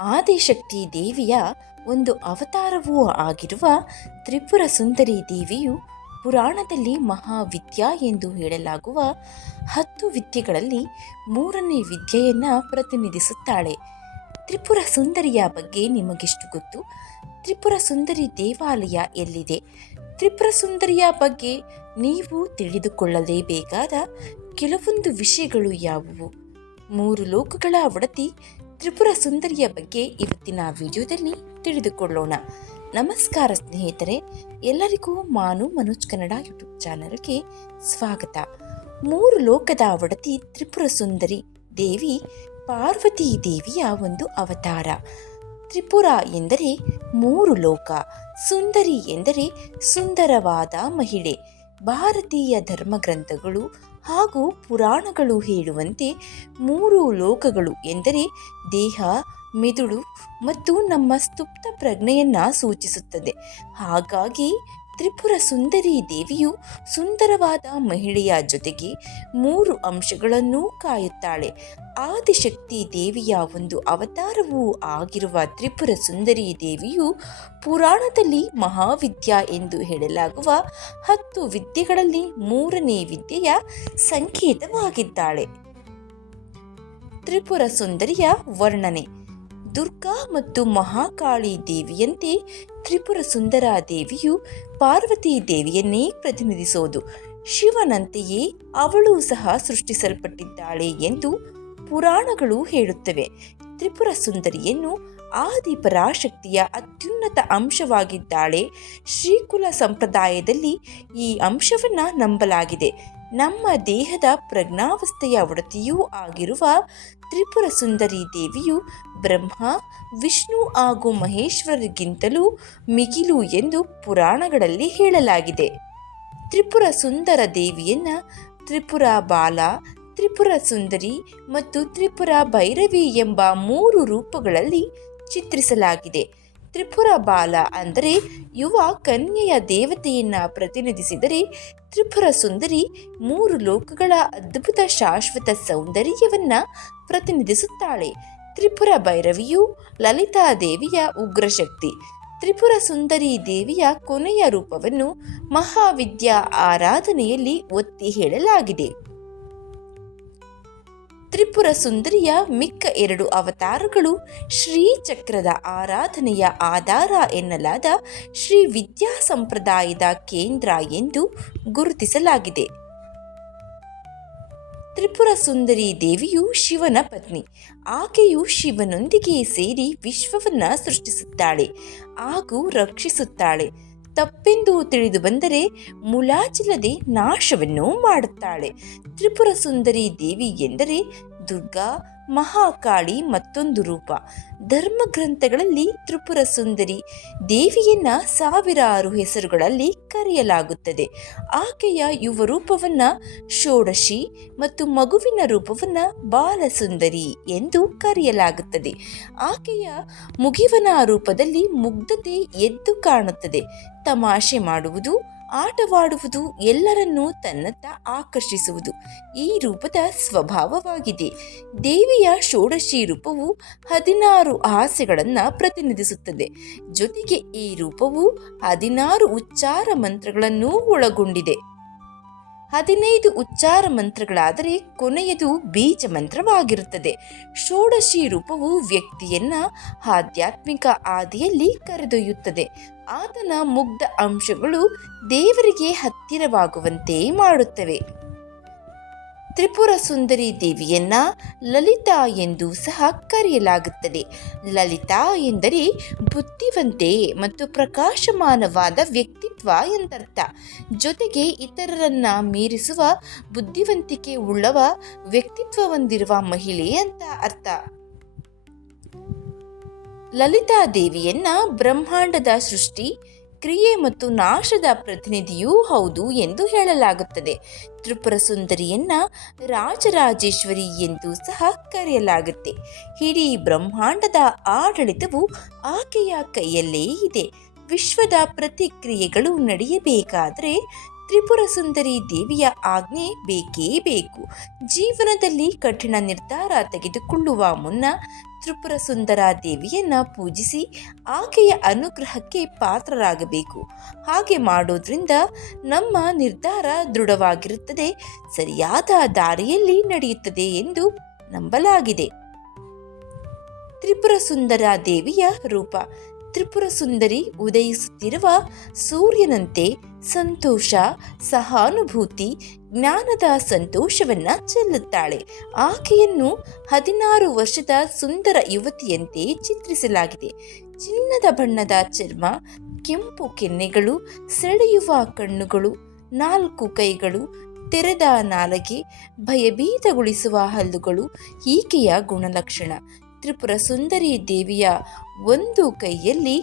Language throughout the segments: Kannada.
ಆದಿಶಕ್ತಿ ದೇವಿಯ ಒಂದು ಅವತಾರವೂ ಆಗಿರುವ ತ್ರಿಪುರ ಸುಂದರಿ ದೇವಿಯು ಪುರಾಣದಲ್ಲಿ ಮಹಾವಿದ್ಯಾ ಎಂದು ಹೇಳಲಾಗುವ ಹತ್ತು ವಿದ್ಯೆಗಳಲ್ಲಿ ಮೂರನೇ ವಿದ್ಯೆಯನ್ನು ಪ್ರತಿನಿಧಿಸುತ್ತಾಳೆ. ತ್ರಿಪುರ ಸುಂದರಿಯ ಬಗ್ಗೆ ನಿಮಗೆಷ್ಟು ಗೊತ್ತು? ತ್ರಿಪುರ ಸುಂದರಿ ದೇವಾಲಯ ಎಲ್ಲಿದೆ? ತ್ರಿಪುರ ಸುಂದರಿಯ ಬಗ್ಗೆ ನೀವು ತಿಳಿದುಕೊಳ್ಳಲೇಬೇಕಾದ ಕೆಲವೊಂದು ವಿಷಯಗಳು ಯಾವುವು? ಮೂರು ಲೋಕಗಳ ಒಡತಿ ತ್ರಿಪುರ ಸುಂದರಿಯ ಬಗ್ಗೆ ಇವತ್ತಿನ ವಿಡಿಯೋದಲ್ಲಿ ತಿಳಿದುಕೊಳ್ಳೋಣ. ನಮಸ್ಕಾರ ಸ್ನೇಹಿತರೆ, ಎಲ್ಲರಿಗೂ ಮಾನು ಮನೋಜ್ ಕನ್ನಡ ಯೂಟ್ಯೂಬ್ ಚಾನಲ್ಗೆ ಸ್ವಾಗತ. ಮೂರು ಲೋಕದ ಒಡತಿ ತ್ರಿಪುರ ಸುಂದರಿ ದೇವಿ ಪಾರ್ವತಿ ದೇವಿಯ ಒಂದು ಅವತಾರ. ತ್ರಿಪುರ ಎಂದರೆ ಮೂರು ಲೋಕ, ಸುಂದರಿ ಎಂದರೆ ಸುಂದರವಾದ ಮಹಿಳೆ. ಭಾರತೀಯ ಧರ್ಮಗ್ರಂಥಗಳು ಹಾಗೂ ಪುರಾಣಗಳು ಹೇಳುವಂತೆ ಮೂರು ಲೋಕಗಳು ಎಂದರೆ ದೇಹ ಮಿದುಳು ಮತ್ತು ನಮ್ಮ ಸ್ತುಪ್ತ ಪ್ರಜ್ಞೆಯನ್ನು ಸೂಚಿಸುತ್ತದೆ. ಹಾಗಾಗಿ ತ್ರಿಪುರ ಸುಂದರಿ ದೇವಿಯು ಸುಂದರವಾದ ಮಹಿಳೆಯ ಜೊತೆಗೆ ಮೂರು ಅಂಶಗಳನ್ನು ಕಾಯುತ್ತಾಳೆ. ಆದಿಶಕ್ತಿ ದೇವಿಯ ಒಂದು ಅವತಾರವೂ ಆಗಿರುವ ತ್ರಿಪುರ ಸುಂದರಿ ದೇವಿಯು ಪುರಾಣದಲ್ಲಿ ಮಹಾವಿದ್ಯಾ ಎಂದು ಹೇಳಲಾಗುವ ಹತ್ತು ವಿದ್ಯೆಗಳಲ್ಲಿ ಮೂರನೇ ವಿದ್ಯೆಯ ಸಂಕೇತವಾಗಿದ್ದಾಳೆ. ತ್ರಿಪುರ ಸುಂದರಿಯ ವರ್ಣನೆ. ದುರ್ಗಾ ಮತ್ತು ಮಹಾಕಾಳಿ ದೇವಿಯಂತೆ ತ್ರಿಪುರ ಸುಂದರ ದೇವಿಯು ಪಾರ್ವತಿ ದೇವಿಯನ್ನೇ ಪ್ರತಿನಿಧಿಸೋದು. ಶಿವನಂತೆಯೇ ಅವಳು ಸಹ ಸೃಷ್ಟಿಸಲ್ಪಟ್ಟಿದ್ದಾಳೆ ಎಂದು ಪುರಾಣಗಳು ಹೇಳುತ್ತವೆ. ತ್ರಿಪುರ ಸುಂದರಿಯನ್ನು ಆದಿ ಪರಾಶಕ್ತಿಯ ಅತ್ಯುನ್ನತ ಅಂಶವಾಗಿದ್ದಾಳೆ. ಶ್ರೀಕುಲ ಸಂಪ್ರದಾಯದಲ್ಲಿ ಈ ಅಂಶವನ್ನು ನಂಬಲಾಗಿದೆ. ನಮ್ಮ ದೇಹದ ಪ್ರಜ್ಞಾವಸ್ಥೆಯ ಒಡತಿಯೂ ಆಗಿರುವ ತ್ರಿಪುರ ಸುಂದರಿ ದೇವಿಯು ಬ್ರಹ್ಮ, ವಿಷ್ಣು ಹಾಗೂ ಮಹೇಶ್ವರಿಗಿಂತಲೂ ಮಿಗಿಲು ಎಂದು ಪುರಾಣಗಳಲ್ಲಿ ಹೇಳಲಾಗಿದೆ. ತ್ರಿಪುರ ಸುಂದರ ದೇವಿಯನ್ನ ತ್ರಿಪುರ ಬಾಲ ತ್ರಿಪುರ ಸುಂದರಿ ಮತ್ತು ತ್ರಿಪುರ ಭೈರವಿ ಎಂಬ ಮೂರು ರೂಪಗಳಲ್ಲಿ ಚಿತ್ರಿಸಲಾಗಿದೆ. ತ್ರಿಪುರ ಬಾಲ ಅಂದರೆ ಯುವ ಕನ್ಯೆಯ ದೇವತೆಯನ್ನು ಪ್ರತಿನಿಧಿಸಿದರೆ ತ್ರಿಪುರ ಸುಂದರಿ ಮೂರು ಲೋಕಗಳ ಅದ್ಭುತ ಶಾಶ್ವತ ಸೌಂದರ್ಯವನ್ನ ಪ್ರತಿನಿಧಿಸುತ್ತಾಳೆ. ತ್ರಿಪುರ ಭೈರವಿಯು ಲಲಿತಾ ದೇವಿಯ ಉಗ್ರಶಕ್ತಿ. ತ್ರಿಪುರ ಸುಂದರಿ ದೇವಿಯ ಕೊನೆಯ ರೂಪವನ್ನು ಮಹಾವಿದ್ಯಾ ಆರಾಧನೆಯಲ್ಲಿ ಒತ್ತಿ ಹೇಳಲಾಗಿದೆ. ತ್ರಿಪುರ ಸುಂದರಿಯ ಮಿಕ್ಕ ಎರಡು ಅವತಾರಗಳು ಶ್ರೀಚಕ್ರದ ಆರಾಧನೆಯ ಆಧಾರ ಎನ್ನಲಾದ ಶ್ರೀ ವಿದ್ಯಾ ಸಂಪ್ರದಾಯದ ಕೇಂದ್ರ ಎಂದು ಗುರುತಿಸಲಾಗಿದೆ. ತ್ರಿಪುರ ಸುಂದರಿ ದೇವಿಯು ಶಿವನ ಪತ್ನಿ. ಆಕೆಯು ಶಿವನೊಂದಿಗೆ ಸೇರಿ ವಿಶ್ವವನ್ನ ಸೃಷ್ಟಿಸುತ್ತಾಳೆ, ಹಾಗೂ ರಕ್ಷಿಸುತ್ತಾಳೆ. ತಪ್ಪೆಂದು ತಿಳಿದು ಬಂದರೆ ಮುಲಾಜಿಲ್ಲದೆ ನಾಶವನ್ನು ಮಾಡುತ್ತಾಳೆ. ತ್ರಿಪುರ ಸುಂದರಿ ದೇವಿ ಎಂದರೆ ದುರ್ಗಾ, ಮಹಾಕಾಳಿ ಮತ್ತೊಂದು ರೂಪ. ಧರ್ಮ ಗ್ರಂಥಗಳಲ್ಲಿ ತ್ರಿಪುರ ಸುಂದರಿ, ದೇವಿಯನ್ನ ಸಾವಿರಾರು ಹೆಸರುಗಳಲ್ಲಿ ಕರೆಯಲಾಗುತ್ತದೆ. ಆಕೆಯ ಯುವ ರೂಪವನ್ನ ಷೋಡಶಿ ಮತ್ತು ಮಗುವಿನ ರೂಪವನ್ನ ಬಾಲಸುಂದರಿ ಎಂದು ಕರೆಯಲಾಗುತ್ತದೆ. ಆಕೆಯ ಮುಗಿವನ ರೂಪದಲ್ಲಿ ಮುಗ್ಧತೆ ಎದ್ದು ಕಾಣುತ್ತದೆ. ತಮಾಷೆ ಮಾಡುವುದು ಆಟವಾಡುವುದು ಎಲ್ಲರನ್ನೂ ತನ್ನತ್ತ ಆಕರ್ಷಿಸುವುದು. ಈ ರೂಪದ ಸ್ವಭಾವವಾಗಿದೆ. ದೇವಿಯ ಷೋಡಶಿ ರೂಪವು ಹದಿನಾರು ಆಸೆಗಳನ್ನು ಪ್ರತಿನಿಧಿಸುತ್ತದೆ. ಜೊತೆಗೆ ಈ ರೂಪವು ಹದಿನಾರು ಉಚ್ಚಾರ ಮಂತ್ರಗಳನ್ನು ಒಳಗೊಂಡಿದೆ. ಹದಿನೈದು ಉಚ್ಚಾರ ಮಂತ್ರಗಳಾದರೆ ಕೊನೆಯದು ಬೀಜ ಮಂತ್ರವಾಗಿರುತ್ತದೆ. ಷೋಡಶಿ ರೂಪವು ವ್ಯಕ್ತಿಯನ್ನ ಆಧ್ಯಾತ್ಮಿಕ ಆದಿಯಲ್ಲಿ ಕರೆದೊಯ್ಯುತ್ತದೆ. ಆತನ ಮುಗ್ಧ ಅಂಶಗಳು ದೇವರಿಗೆ ಹತ್ತಿರವಾಗುವಂತೆ ಮಾಡುತ್ತವೆ. ತ್ರಿಪುರ ಸುಂದರಿ ದೇವಿಯನ್ನ ಲಲಿತಾ ಎಂದು ಸಹ ಕರೆಯಲಾಗುತ್ತದೆ. ಲಲಿತಾ ಎಂದರೆ ಬುದ್ಧಿವಂತೆ ಮತ್ತು ಪ್ರಕಾಶಮಾನವಾದ ವ್ಯಕ್ತಿತ್ವ ಎಂದರ್ಥ. ಜೊತೆಗೆ ಇತರರನ್ನ ಮೀರಿಸುವ ಬುದ್ಧಿವಂತಿಕೆ ಉಳ್ಳವ ವ್ಯಕ್ತಿತ್ವ ಹೊಂದಿರುವ ಮಹಿಳೆ ಅಂತ ಅರ್ಥ. ಲಲಿತಾ ದೇವಿಯನ್ನ ಬ್ರಹ್ಮಾಂಡದ ಸೃಷ್ಟಿ, ಕ್ರಿಯೆ ಮತ್ತು ನಾಶದ ಪ್ರತಿನಿಧಿಯೂ ಹೌದು ಎಂದು ಹೇಳಲಾಗುತ್ತದೆ. ತ್ರಿಪುರ ಸುಂದರಿಯನ್ನ ರಾಜರಾಜೇಶ್ವರಿ ಎಂದು ಸಹ ಕರೆಯಲಾಗುತ್ತೆ. ಇಡೀ ಬ್ರಹ್ಮಾಂಡದ ಆಡಳಿತವು ಆಕೆಯ ಕೈಯಲ್ಲೇ ಇದೆ. ವಿಶ್ವದ ಪ್ರತಿಕ್ರಿಯೆಗಳು ನಡೆಯಬೇಕಾದರೆ ತ್ರಿಪುರ ಸುಂದರಿ ದೇವಿಯ ಆಜ್ಞೆ ಬೇಕೇ ಬೇಕು. ಜೀವನದಲ್ಲಿ ಕಠಿಣ ನಿರ್ಧಾರ ತೆಗೆದುಕೊಳ್ಳುವ ಮುನ್ನ ತ್ರಿಪುರ ಸುಂದರ ದೇವಿಯನ್ನ ಪೂಜಿಸಿ ಆಕೆಯ ಅನುಗ್ರಹಕ್ಕೆ ಪಾತ್ರರಾಗಬೇಕು. ಹಾಗೆ ಮಾಡೋದ್ರಿಂದ ನಮ್ಮ ನಿರ್ಧಾರ ದೃಢವಾಗಿರುತ್ತದೆ, ಸರಿಯಾದ ದಾರಿಯಲ್ಲಿ ನಡೆಯುತ್ತದೆ ಎಂದು ನಂಬಲಾಗಿದೆ. ತ್ರಿಪುರ ಸುಂದರ ದೇವಿಯ ರೂಪ. ತ್ರಿಪುರ ಸುಂದರಿ ಉದಯಿಸುತ್ತಿರುವ ಸೂರ್ಯನಂತೆ ಸಂತೋಷ, ಸಹಾನುಭೂತಿ, ಜ್ಞಾನದ ಸಂತೋಷವನ್ನ ಚೆಲ್ಲುತ್ತಾಳೆ. ಆಕೆಯನ್ನು ಹದಿನಾರು ವರ್ಷದ ಸುಂದರ ಯುವತಿಯಂತೆ ಚಿತ್ರಿಸಲಾಗಿದೆ. ಚಿನ್ನದ ಬಣ್ಣದ ಚರ್ಮ, ಕೆಂಪು ಕೆನ್ನೆಗಳು, ಸೆಳೆಯುವ ಕಣ್ಣುಗಳು, ನಾಲ್ಕು ಕೈಗಳು, ತೆರೆದ ನಾಲಗೆ, ಭಯಭೀತಗೊಳಿಸುವ ಹಲ್ಲುಗಳು ಈಕೆಯ ಗುಣಲಕ್ಷಣ. ತ್ರಿಪುರ ಸುಂದರಿ ದೇವಿಯ ಒಂದು ಕೈಯಲ್ಲಿ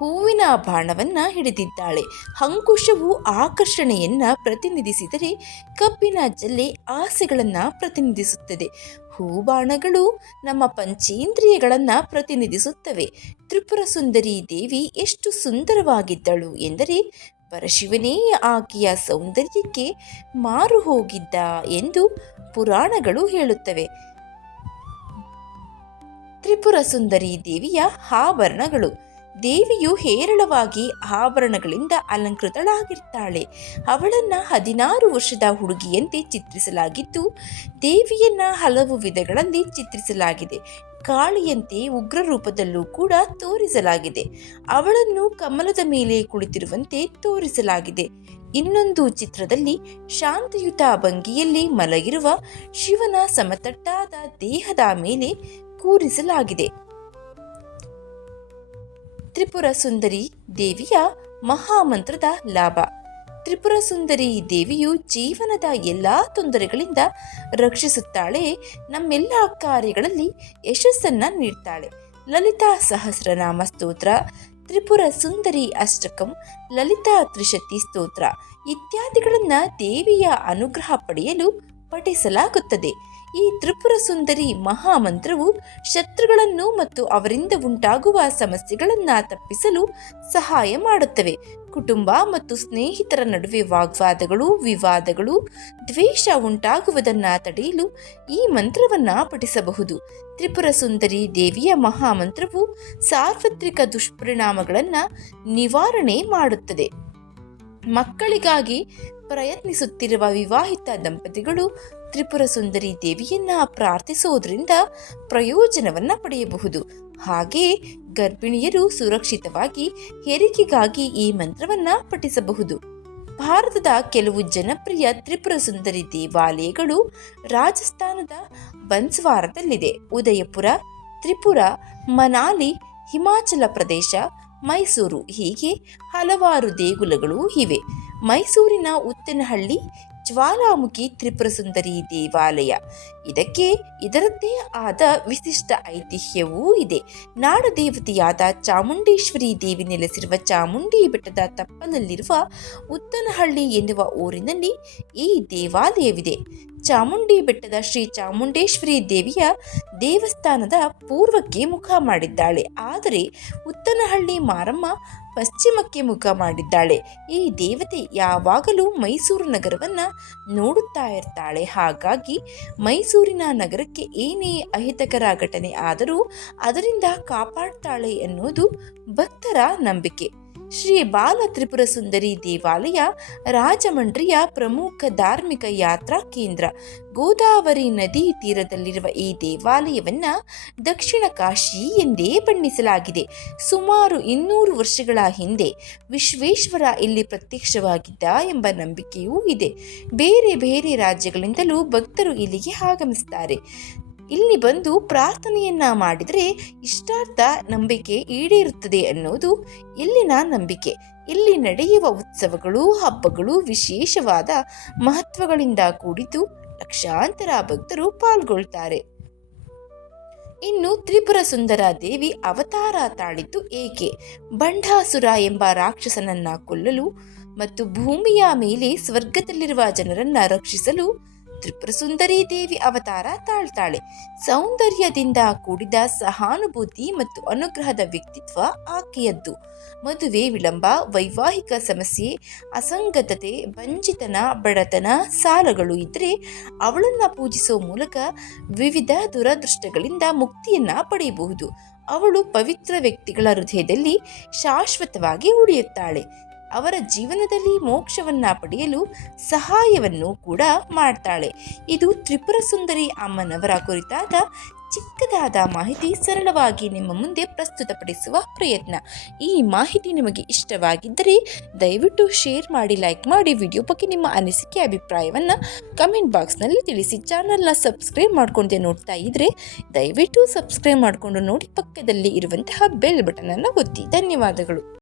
ಹೂವಿನ ಬಾಣವನ್ನ ಹಿಡಿದಿದ್ದಾಳೆ. ಅಂಕುಶವು ಆಕರ್ಷಣೆಯನ್ನ ಪ್ರತಿನಿಧಿಸಿದರೆ ಕಬ್ಬಿನ ಜಲ್ಲೆ ಆಸೆಗಳನ್ನ ಪ್ರತಿನಿಧಿಸುತ್ತದೆ. ಹೂಬಾಣಗಳು ನಮ್ಮ ಪಂಚೇಂದ್ರಿಯಗಳನ್ನು ಪ್ರತಿನಿಧಿಸುತ್ತವೆ. ತ್ರಿಪುರ ಸುಂದರಿ ದೇವಿ ಎಷ್ಟು ಸುಂದರವಾಗಿದ್ದಳು ಎಂದರೆ, ಪರಶಿವನೇ ಆಕೆಯ ಸೌಂದರ್ಯಕ್ಕೆ ಮಾರು ಹೋಗಿದ್ದ ಎಂದು ಪುರಾಣಗಳು ಹೇಳುತ್ತವೆ. ತ್ರಿಪುರ ಸುಂದರಿ ದೇವಿಯ ಆಭರಣಗಳು. ದೇವಿಯು ಹೇರಳವಾಗಿ ಆಭರಣಗಳಿಂದ ಅಲಂಕೃತಳಾಗಿರ್ತಾಳೆ. ಅವಳನ್ನ ಹದಿನಾರು ವರ್ಷದ ಹುಡುಗಿಯಂತೆ ಚಿತ್ರಿಸಲಾಗಿದ್ದು, ದೇವಿಯನ್ನ ಹಲವು ವಿಧಗಳಲ್ಲಿ ಚಿತ್ರಿಸಲಾಗಿದೆ. ಕಾಳಿಯಂತೆ ಉಗ್ರ ರೂಪದಲ್ಲೂ ಕೂಡ ತೋರಿಸಲಾಗಿದೆ. ಅವಳನ್ನು ಕಮಲದ ಮೇಲೆ ಕುಳಿತಿರುವಂತೆ ತೋರಿಸಲಾಗಿದೆ. ಇನ್ನೊಂದು ಚಿತ್ರದಲ್ಲಿ ಶಾಂತಿಯುತ ಭಂಗಿಯಲ್ಲಿ ಮಲಗಿರುವ ಶಿವನ ಸಮತಟ್ಟಾದ ದೇಹದ ಮೇಲೆ ಕೂರಿಸಲಾಗಿದೆ. ತ್ರಿಪುರ ಸುಂದರಿ ದೇವಿಯ ಮಹಾಮಂತ್ರದ ಲಾಭ. ತ್ರಿಪುರ ಸುಂದರಿ ದೇವಿಯು ಜೀವನದ ಎಲ್ಲಾ ತೊಂದರೆಗಳಿಂದ ರಕ್ಷಿಸುತ್ತಾಳೆ. ನಮ್ಮೆಲ್ಲ ಕಾರ್ಯಗಳಲ್ಲಿ ಯಶಸ್ಸನ್ನ ನೀಡ್ತಾಳೆ. ಲಲಿತಾ ಸಹಸ್ರನಾಮ ಸ್ತೋತ್ರ. ತ್ರಿಪುರ ಸುಂದರಿ ಅಷ್ಟಕಂ. ಲಲಿತಾ ತ್ರಿಶತಿ ಸ್ತೋತ್ರ. ಇತ್ಯಾದಿಗಳನ್ನ ದೇವಿಯ ಅನುಗ್ರಹ ಪಡೆಯಲು ಪಠಿಸಲಾಗುತ್ತದೆ. ಈ ತ್ರಿಪುರ ಸುಂದರಿ ಮಹಾಮಂತ್ರವು ಶತ್ರುಗಳನ್ನು ಮತ್ತು ಅವರಿಂದ ಉಂಟಾಗುವ ಸಮಸ್ಯೆಗಳನ್ನು ತಪ್ಪಿಸಲು ಸಹಾಯ ಮಾಡುತ್ತವೆ. ಕುಟುಂಬ ಮತ್ತು ಸ್ನೇಹಿತರ ನಡುವೆ ವಾಗ್ವಾದಗಳು, ವಿವಾದಗಳು, ದ್ವೇಷ ಉಂಟಾಗುವುದನ್ನ ತಡೆಯಲು ಈ ಮಂತ್ರವನ್ನ ಪಠಿಸಬಹುದು. ತ್ರಿಪುರ ಸುಂದರಿ ದೇವಿಯ ಮಹಾಮಂತ್ರವು ಸಾರ್ವತ್ರಿಕ ದುಷ್ಪರಿಣಾಮಗಳನ್ನು ನಿವಾರಣೆ ಮಾಡುತ್ತದೆ. ಮಕ್ಕಳಿಗಾಗಿ ಪ್ರಯತ್ನಿಸುತ್ತಿರುವ ವಿವಾಹಿತ ದಂಪತಿಗಳು ತ್ರಿಪುರ ಸುಂದರಿ ದೇವಿಯನ್ನ ಪ್ರಾರ್ಥಿಸುವುದರಿಂದ ಪ್ರಯೋಜನವನ್ನ ಪಡೆಯಬಹುದು. ಹಾಗೆ ಗರ್ಭಿಣಿಯರು ಸುರಕ್ಷಿತವಾಗಿ ಹೆರಿಗೆಗಾಗಿ ಈ ಮಂತ್ರವನ್ನ ಪಠಿಸಬಹುದು. ಭಾರತದ ಕೆಲವು ಜನಪ್ರಿಯ ತ್ರಿಪುರ ಸುಂದರಿ ದೇವಾಲಯಗಳು ರಾಜಸ್ಥಾನದ ಬನ್ಸ್ವಾರದಲ್ಲಿದೆ. ಉದಯಪುರ, ತ್ರಿಪುರ, ಮನಾಲಿ, ಹಿಮಾಚಲ ಪ್ರದೇಶ, ಮೈಸೂರು ಹೀಗೆ ಹಲವಾರು ದೇಗುಲಗಳು ಇವೆ. ಮೈಸೂರಿನ ಉತ್ತನಹಳ್ಳಿ ಜ್ವಾಲಾಮುಖಿ ತ್ರಿಪುರ ಸುಂದರಿ ದೇವಾಲಯ. ಇದಕ್ಕೆ ಇದರದ್ದೇ ಆದ ವಿಶಿಷ್ಟ ಐತಿಹ್ಯವೂ ಇದೆ. ನಾಡದೇವತೆಯಾದ ಚಾಮುಂಡೇಶ್ವರಿ ದೇವಿ ನೆಲೆಸಿರುವ ಚಾಮುಂಡಿ ಬೆಟ್ಟದ ತಪ್ಪಲಲ್ಲಿರುವ ಉತ್ತನಹಳ್ಳಿ ಎನ್ನುವ ಊರಿನಲ್ಲಿ ಈ ದೇವಾಲಯವಿದೆ. ಚಾಮುಂಡಿ ಬೆಟ್ಟದ ಶ್ರೀ ಚಾಮುಂಡೇಶ್ವರಿ ದೇವಿಯ ದೇವಸ್ಥಾನದ ಪೂರ್ವಕ್ಕೆ ಮುಖ ಮಾಡಿದ್ದಾಳೆ. ಆದರೆ ಉತ್ತನಹಳ್ಳಿ ಮಾರಮ್ಮ ಪಶ್ಚಿಮಕ್ಕೆ ಮುಖ ಮಾಡಿದ್ದಾಳೆ. ಈ ದೇವತೆ ಯಾವಾಗಲೂ ಮೈಸೂರು ನಗರವನ್ನ ನೋಡುತ್ತಾ ಇರ್ತಾಳೆ. ಹಾಗಾಗಿ ಮೈಸೂರಿನ ನಗರಕ್ಕೆ ಏನೇ ಅಹಿತಕರ ಘಟನೆ ಆದರೂ ಅದರಿಂದ ಕಾಪಾಡ್ತಾಳೆ ಎನ್ನುವುದು ಭಕ್ತರ ನಂಬಿಕೆ. ಶ್ರೀ ಬಾಲ ತ್ರಿಪುರ ಸುಂದರಿ ದೇವಾಲಯ ರಾಜಮಂಡ್ರಿಯ ಪ್ರಮುಖ ಧಾರ್ಮಿಕ ಯಾತ್ರಾ ಕೇಂದ್ರ. ಗೋದಾವರಿ ನದಿ ತೀರದಲ್ಲಿರುವ ಈ ದೇವಾಲಯವನ್ನ ದಕ್ಷಿಣ ಕಾಶಿ ಎಂದೇ ಬಣ್ಣಿಸಲಾಗಿದೆ. ಸುಮಾರು ಇನ್ನೂರು ವರ್ಷಗಳ ಹಿಂದೆ ವಿಶ್ವೇಶ್ವರ ಇಲ್ಲಿ ಪ್ರತ್ಯಕ್ಷವಾಗಿದ್ದ ಎಂಬ ನಂಬಿಕೆಯೂ ಇದೆ. ಬೇರೆ ಬೇರೆ ರಾಜ್ಯಗಳಿಂದಲೂ ಭಕ್ತರು ಇಲ್ಲಿಗೆ ಆಗಮಿಸುತ್ತಾರೆ ಇಲ್ಲಿ ಬಂದು ಪ್ರಾರ್ಥನೆಯನ್ನ ಮಾಡಿದರೆ ಇಷ್ಟಾರ್ಥ ನಂಬಿಕೆ ಈಡೇರುತ್ತದೆ ಅನ್ನೋದು ಇಲ್ಲಿನ ನಂಬಿಕೆ. ಇಲ್ಲಿ ನಡೆಯುವ ಉತ್ಸವಗಳು, ಹಬ್ಬಗಳು ವಿಶೇಷವಾದ ಮಹತ್ವಗಳಿಂದ ಕೂಡಿದ್ದು ಲಕ್ಷಾಂತರ ಭಕ್ತರು ಪಾಲ್ಗೊಳ್ತಾರೆ. ಇನ್ನು ತ್ರಿಪುರ ಸುಂದರ ದೇವಿ ಅವತಾರ ತಾಳಿದ್ದು ಏಕೆ? ಬಂಡಾಸುರ ಎಂಬ ರಾಕ್ಷಸನನ್ನ ಕೊಲ್ಲಲು ಮತ್ತು ಭೂಮಿಯ ಮೇಲೆ ಸ್ವರ್ಗದಲ್ಲಿರುವ ಜನರನ್ನ ರಕ್ಷಿಸಲು ತ್ರಿಪುರ ಸುಂದರಿ ದೇವಿ ಅವತಾರ ತಾಳ್ತಾಳೆ. ಸೌಂದರ್ಯದಿಂದ ಕೂಡಿದ ಸಹಾನುಭೂತಿ ಮತ್ತು ಅನುಗ್ರಹದ ವ್ಯಕ್ತಿತ್ವ ಆಕೆಯದ್ದು. ಮದುವೆ ವಿಳಂಬ, ವೈವಾಹಿಕ ಸಮಸ್ಯೆ, ಅಸಂಗತತೆ, ಬಂಜಿತನ, ಬಡತನ, ಸಾಲಗಳು ಇದ್ದರೆ ಅವಳನ್ನು ಪೂಜಿಸೋ ಮೂಲಕ ವಿವಿಧ ದುರದೃಷ್ಟಗಳಿಂದ ಮುಕ್ತಿಯನ್ನ ಪಡೆಯಬಹುದು. ಅವಳು ಪವಿತ್ರ ವ್ಯಕ್ತಿಗಳ ಹೃದಯದಲ್ಲಿ ಶಾಶ್ವತವಾಗಿ ಉಳಿಯುತ್ತಾಳೆ. ಅವರ ಜೀವನದಲ್ಲಿ ಮೋಕ್ಷವನ್ನ ಪಡೆಯಲು ಸಹಾಯವನ್ನು ಕೂಡ ಮಾಡ್ತಾಳೆ. ಇದು ತ್ರಿಪುರ ಸುಂದರಿ ಅಮ್ಮನವರ ಕುರಿತಾದ ಚಿಕ್ಕದಾದ ಮಾಹಿತಿ ಸರಳವಾಗಿ ನಿಮ್ಮ ಮುಂದೆ ಪ್ರಸ್ತುತಪಡಿಸುವ ಪ್ರಯತ್ನ. ಈ ಮಾಹಿತಿ ನಿಮಗೆ ಇಷ್ಟವಾಗಿದ್ದರೆ ದಯವಿಟ್ಟು ಶೇರ್ ಮಾಡಿ, ಲೈಕ್ ಮಾಡಿ, ವಿಡಿಯೋ ಬಗ್ಗೆ ನಿಮ್ಮ ಅನಿಸಿಕೆ, ಅಭಿಪ್ರಾಯವನ್ನು ಕಮೆಂಟ್ ಬಾಕ್ಸ್ನಲ್ಲಿ ತಿಳಿಸಿ. ಚಾನಲ್ನ ಸಬ್ಸ್ಕ್ರೈಬ್ ಮಾಡ್ಕೊಂಡೆ ನೋಡ್ತಾ ಇದ್ದರೆ ದಯವಿಟ್ಟು ಸಬ್ಸ್ಕ್ರೈಬ್ ಮಾಡಿಕೊಂಡು ನೋಡಿ ಪಕ್ಕದಲ್ಲಿ ಇರುವಂತಹ ಬೆಲ್ ಬಟನನ್ನು ಒತ್ತಿ. ಧನ್ಯವಾದಗಳು.